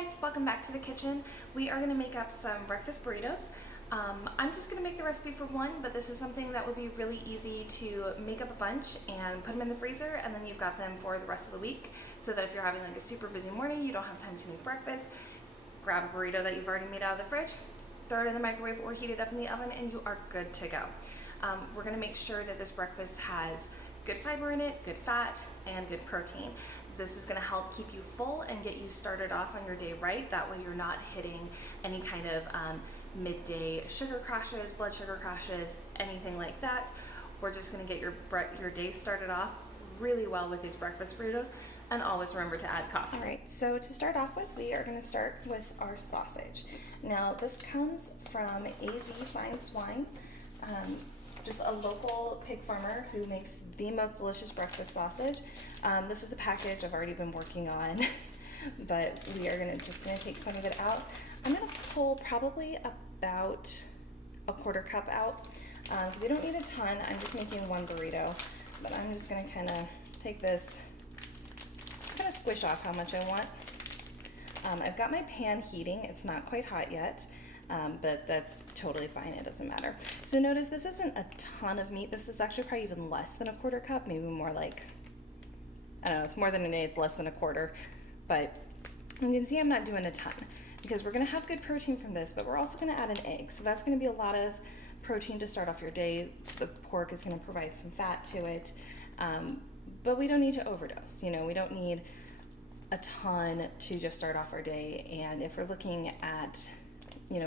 Hey guys, welcome back to the kitchen. We are going to make up some breakfast burritos. I'm just going to make the recipe for one, but this is something that would be really easy to make up a bunch and put them in the freezer, and then you've got them for the rest of the week, so that if you're having like a super busy morning, you don't have time to make breakfast, grab a burrito that you've already made out of the fridge, throw it in the microwave or heat it up in the oven, and you are good to go. We're going to make sure that this breakfast has good fiber in it, good fat, and good protein. This is going to help keep you full and get you started off on your day right. That way you're not hitting any kind of midday sugar crashes, blood sugar crashes, anything like that. We're just going to get your day started off really well with these breakfast burritos, and always remember to add coffee. All right, so to start off with, we are going to start with our sausage. Now this comes from AZ Fine Swine. Just a local pig farmer who makes the most delicious breakfast sausage. This is a package I've already been working on, but we are just gonna take some of it out. I'm gonna pull probably about a quarter cup out because you don't need a ton. I'm just making one burrito, but I'm just gonna kind of take this, just kind of squish off how much I want. I've got my pan heating. It's not quite hot yet. But that's totally fine, it doesn't matter. So notice this isn't a ton of meat. This is actually probably even less than a quarter cup, maybe more like, I don't know, it's more than an eighth, less than a quarter. But you can see I'm not doing a ton because we're gonna have good protein from this, but we're also gonna add an egg. So that's gonna be a lot of protein to start off your day. The pork is gonna provide some fat to it, but we don't need to overdose. You know, we don't need a ton to just start off our day. And if we're looking at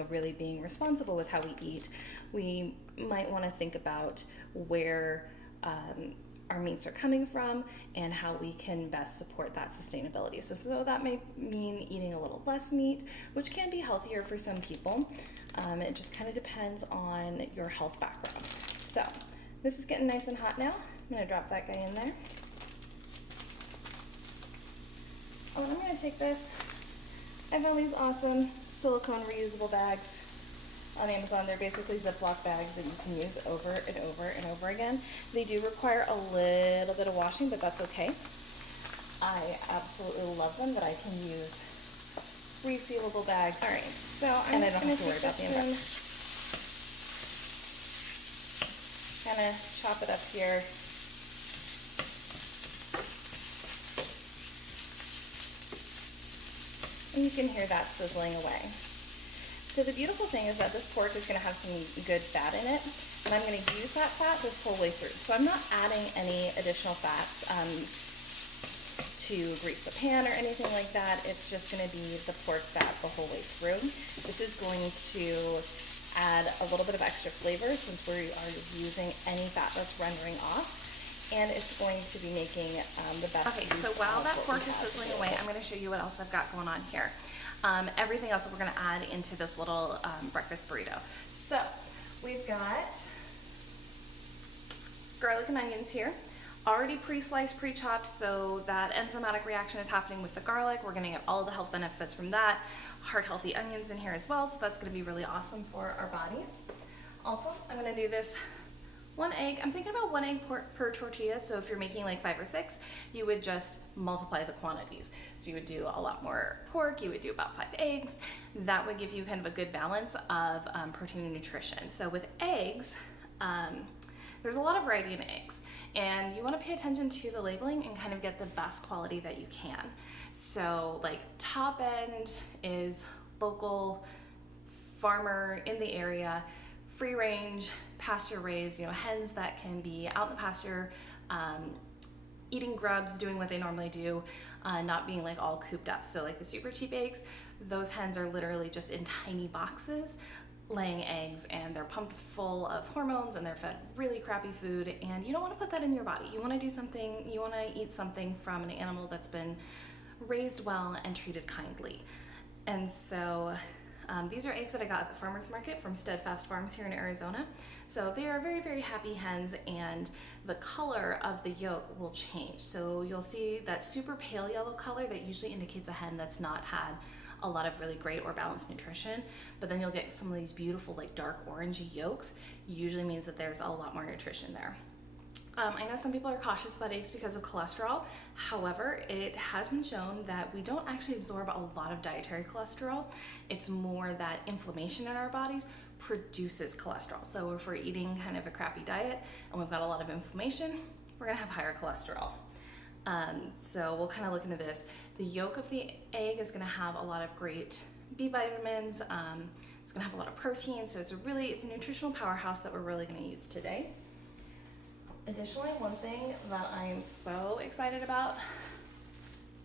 really being responsible with how we eat, we might want to think about where our meats are coming from and how we can best support that sustainability. So that may mean eating a little less meat, which can be healthier for some people. It just kind of depends on your health background. So this is getting nice and hot now. I'm going to drop that guy in there. Oh, I'm going to take this. I have all these awesome silicone reusable bags on Amazon. They're basically Ziploc bags that you can use over and over and over again. They do require a little bit of washing, but that's okay. I absolutely love them that I can use resealable bags. All right, so I'm just going to take this spoon, kind of chop it up here. And you can hear that sizzling away. So the beautiful thing is that this pork is going to have some good fat in it, and I'm going to use that fat this whole way through. So I'm not adding any additional fats to grease the pan or anything like that. It's just going to be the pork fat the whole way through. This is going to add a little bit of extra flavor since we are using any fat that's rendering off. And it's going to be making the best. Okay, so while that pork is sizzling away, I'm going to show you what else I've got going on here. Everything else that we're going to add into this little breakfast burrito. So we've got garlic and onions here, already pre-sliced, pre-chopped, so that enzymatic reaction is happening with the garlic. We're going to get all of the health benefits from that. Heart-healthy onions in here as well, so that's going to be really awesome for our bodies. Also, I'm going to do this. One egg. I'm thinking about 1 egg per tortilla, so if you're making like 5 or 6, you would just multiply the quantities. So you would do a lot more pork, you would do about 5 eggs. That would give you kind of a good balance of protein and nutrition. So with eggs, there's a lot of variety in eggs, and you want to pay attention to the labeling and kind of get the best quality that you can. So like top end is local, farmer in the area, free range, pasture raised, hens that can be out in the pasture, eating grubs, doing what they normally do, not being like all cooped up. So like the super cheap eggs, those hens are literally just in tiny boxes laying eggs, and they're pumped full of hormones and they're fed really crappy food, and you don't want to put that in your body. You want to do something, you want to eat something from an animal that's been raised well and treated kindly. And so these are eggs that I got at the farmer's market from Steadfast Farms here in Arizona. So they are very, very happy hens, and the color of the yolk will change. So you'll see that super pale yellow color that usually indicates a hen that's not had a lot of really great or balanced nutrition, but then you'll get some of these beautiful like dark orangey yolks. Usually means that there's a lot more nutrition there. I know some people are cautious about eggs because of cholesterol. However, it has been shown that we don't actually absorb a lot of dietary cholesterol. It's more that inflammation in our bodies produces cholesterol. So if we're eating kind of a crappy diet and we've got a lot of inflammation, we're gonna have higher cholesterol. So we'll kind of look into this. The yolk of the egg is gonna have a lot of great B vitamins. It's gonna have a lot of protein. So it's a nutritional powerhouse that we're really gonna use today. Additionally, one thing that I am so excited about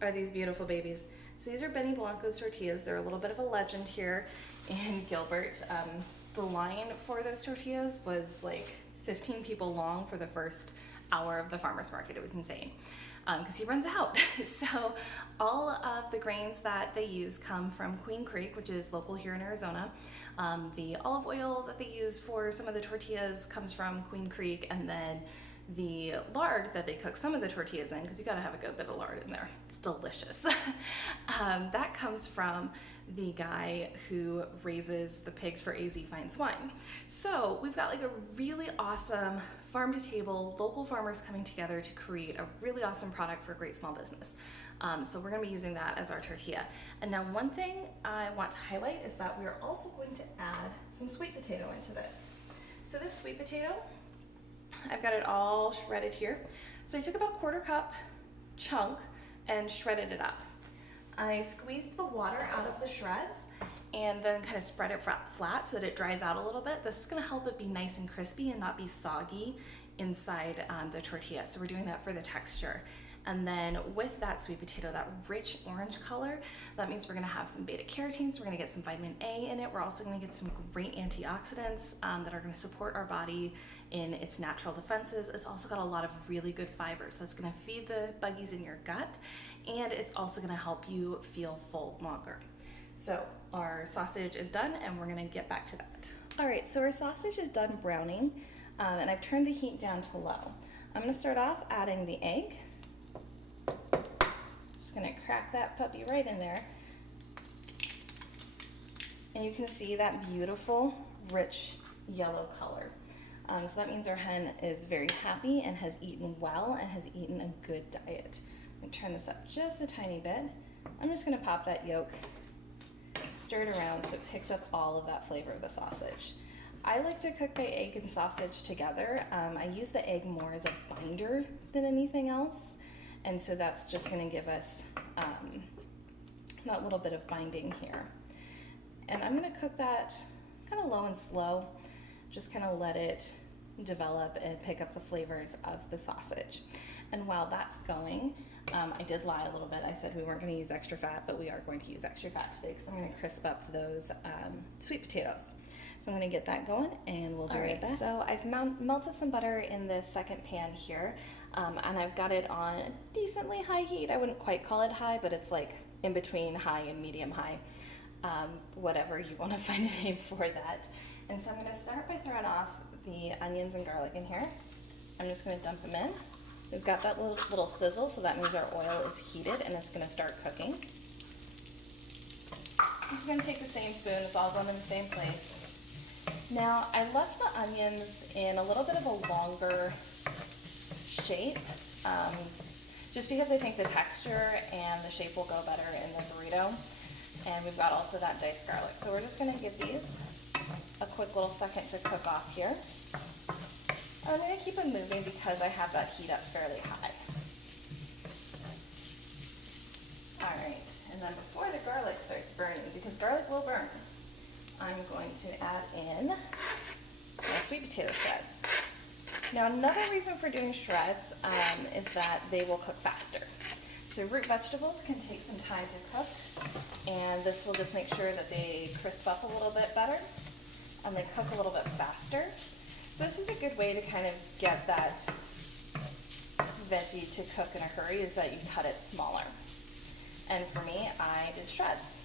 are these beautiful babies. So these are Benny Blanco's tortillas. They're a little bit of a legend here in Gilbert. The line for those tortillas was like 15 people long for the first hour of the farmer's market. It was insane because he runs out. So all of the grains that they use come from Queen Creek, which is local here in Arizona. The olive oil that they use for some of the tortillas comes from Queen Creek, and then the lard that they cook some of the tortillas in, because you gotta have a good bit of lard in there, it's delicious. That comes from the guy who raises the pigs for AZ Fine Swine. So we've got like a really awesome farm to table, local farmers coming together to create a really awesome product for a great small business. So we're gonna be using that as our tortilla. And now one thing I want to highlight is that we are also going to add some sweet potato into this. So this sweet potato, I've got it all shredded here. So I took about a 1/4 cup chunk and shredded it up. I squeezed the water out of the shreds and then kind of spread it flat so that it dries out a little bit. This is gonna help it be nice and crispy and not be soggy inside the tortilla. So we're doing that for the texture. And then with that sweet potato, that rich orange color, that means we're gonna have some beta carotenes, we're gonna get some vitamin A in it, we're also gonna get some great antioxidants that are gonna support our body in its natural defenses. It's also got a lot of really good fiber, so it's gonna feed the buggies in your gut, and it's also gonna help you feel full longer. So our sausage is done, and we're gonna get back to that. All right, so our sausage is done browning, and I've turned the heat down to low. I'm gonna start off adding the egg. Just gonna crack that puppy right in there. And you can see that beautiful, rich yellow color. So that means our hen is very happy and has eaten well and has eaten a good diet. I'm gonna turn this up just a tiny bit. I'm just gonna pop that yolk, stir it around so it picks up all of that flavor of the sausage. I like to cook my egg and sausage together. I use the egg more as a binder than anything else. And so that's just gonna give us that little bit of binding here. And I'm gonna cook that kind of low and slow, just kind of let it develop and pick up the flavors of the sausage. And while that's going, I did lie a little bit. I said we weren't gonna use extra fat, but we are going to use extra fat today because I'm gonna crisp up those sweet potatoes. So I'm gonna get that going and we'll be right back. So I've melted some butter in the second pan here. And I've got it on decently high heat. I wouldn't quite call it high, but it's like in between high and medium high, whatever you want to find a name for that. And so I'm going to start by throwing off the onions and garlic in here. I'm just going to dump them in. We've got that little sizzle, so that means our oil is heated and it's going to start cooking. I'm just going to take the same spoon. It's all going in the same place. Now, I left the onions in a little bit of a longer shape, just because I think the texture and the shape will go better in the burrito. And we've got also that diced garlic. So we're just gonna give these a quick little second to cook off here. I'm gonna keep them moving because I have that heat up fairly high. All right, and then before the garlic starts burning, because garlic will burn, I'm going to add in my sweet potato shreds. Now another reason for doing shreds is that they will cook faster. So root vegetables can take some time to cook, and this will just make sure that they crisp up a little bit better and they cook a little bit faster. So this is a good way to kind of get that veggie to cook in a hurry, is that you cut it smaller. And for me, I did shreds.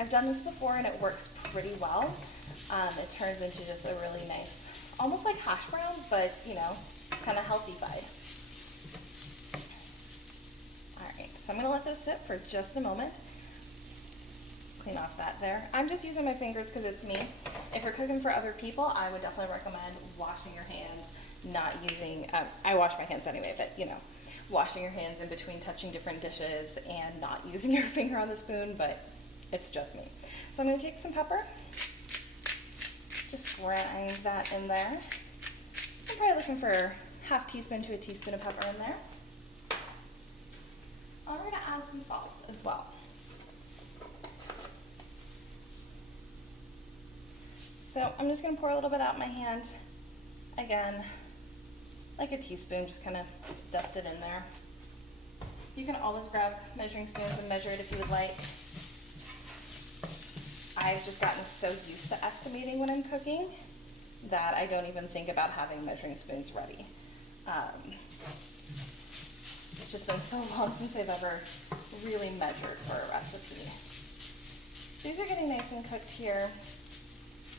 I've done this before and it works pretty well. It turns into just a really nice, almost like hash browns, but you know, kind of healthy-fied. All right, so I'm gonna let this sit for just a moment. Clean off that there. I'm just using my fingers because it's me. If you're cooking for other people, I would definitely recommend washing your hands not using, I wash my hands anyway, but you know, washing your hands in between touching different dishes and not using your finger on the spoon, but it's just me. So I'm gonna take some pepper, just grind that in there. I'm probably looking for half teaspoon to a teaspoon of pepper in there. I'm gonna add some salt as well. So I'm just gonna pour a little bit out in my hand. Again, like a teaspoon, just kind of dust it in there. You can always grab measuring spoons and measure it if you would like. I've just gotten so used to estimating when I'm cooking that I don't even think about having measuring spoons ready. It's just been so long since I've ever really measured for a recipe. So these are getting nice and cooked here.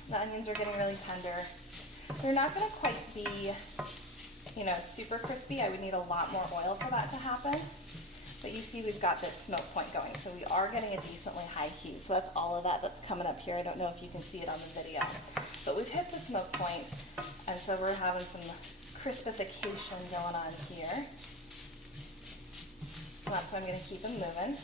The onions are getting really tender. They're not gonna quite be, you know, super crispy. I would need a lot more oil for that to happen. But you see we've got this smoke point going, so we are getting a decently high heat. So that's all of that that's coming up here. I don't know if you can see it on the video. But we've hit the smoke point, and so we're having some crispification going on here. And that's why I'm gonna keep them moving.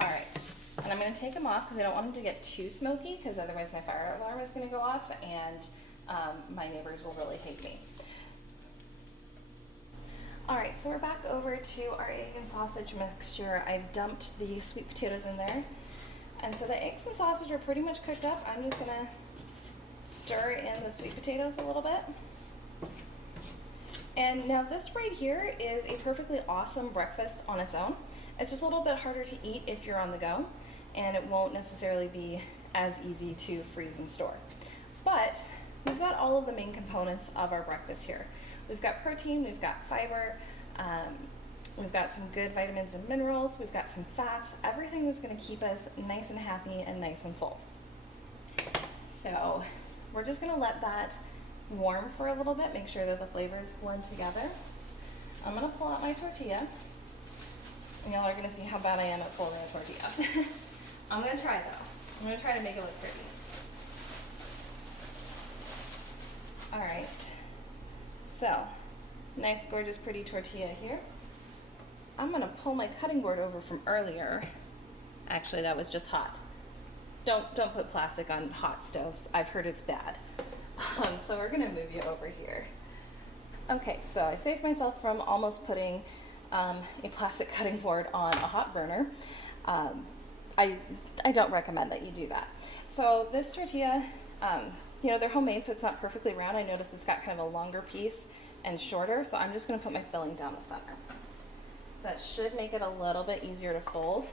All right, and I'm gonna take them off because I don't want them to get too smoky, because otherwise my fire alarm is gonna go off and my neighbors will really hate me. All right, so we're back over to our egg and sausage mixture. I've dumped the sweet potatoes in there. And so the eggs and sausage are pretty much cooked up. I'm just gonna stir in the sweet potatoes a little bit. And now this right here is a perfectly awesome breakfast on its own. It's just a little bit harder to eat if you're on the go, and it won't necessarily be as easy to freeze and store. But we've got all of the main components of our breakfast here. We've got protein, we've got fiber, we've got some good vitamins and minerals, we've got some fats, everything that's gonna keep us nice and happy and nice and full. So we're just gonna let that warm for a little bit, make sure that the flavors blend together. I'm gonna pull out my tortilla, and y'all are gonna see how bad I am at pulling a tortilla. I'm gonna try though. I'm gonna try to make it look pretty. All right. So, nice, gorgeous, pretty tortilla here. I'm gonna pull my cutting board over from earlier. Actually, that was just hot. Don't put plastic on hot stoves. I've heard it's bad. So we're gonna move you over here. Okay, so I saved myself from almost putting a plastic cutting board on a hot burner. I don't recommend that you do that. So this tortilla, you know, they're homemade, so it's not perfectly round. I noticed it's got kind of a longer piece and shorter, so I'm just gonna put my filling down the center. That should make it a little bit easier to fold.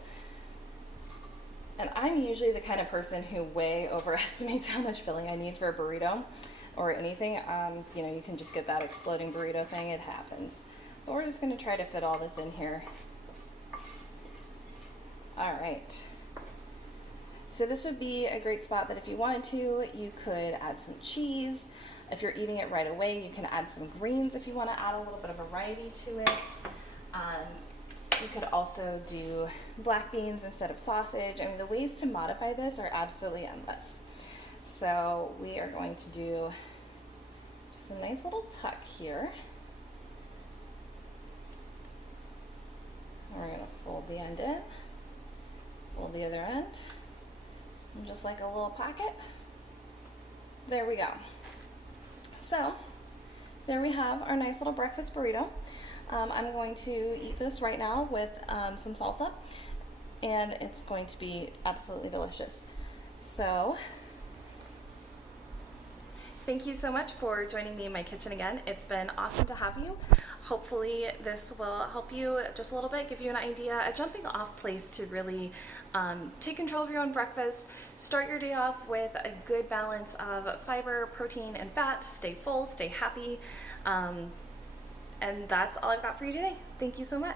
And I'm usually the kind of person who way overestimates how much filling I need for a burrito or anything. You know, you can just get that exploding burrito thing, it happens. But we're just gonna try to fit all this in here. All right. So this would be a great spot that if you wanted to, you could add some cheese. If you're eating it right away, you can add some greens if you want to add a little bit of variety to it. You could also do black beans instead of sausage. I mean, the ways to modify this are absolutely endless. So we are going to do just a nice little tuck here. And we're going to fold the end in, fold the other end. And just like a little packet. There we go. So there we have our nice little breakfast burrito. I'm going to eat this right now with some salsa, and it's going to be absolutely delicious. So thank you so much for joining me in my kitchen again. It's been awesome to have you. Hopefully this will help you just a little bit, give you an idea, a jumping off place to really take control of your own breakfast. Start your day off with a good balance of fiber, protein, and fat. Stay full, stay happy. And that's all I've got for you today. Thank you so much.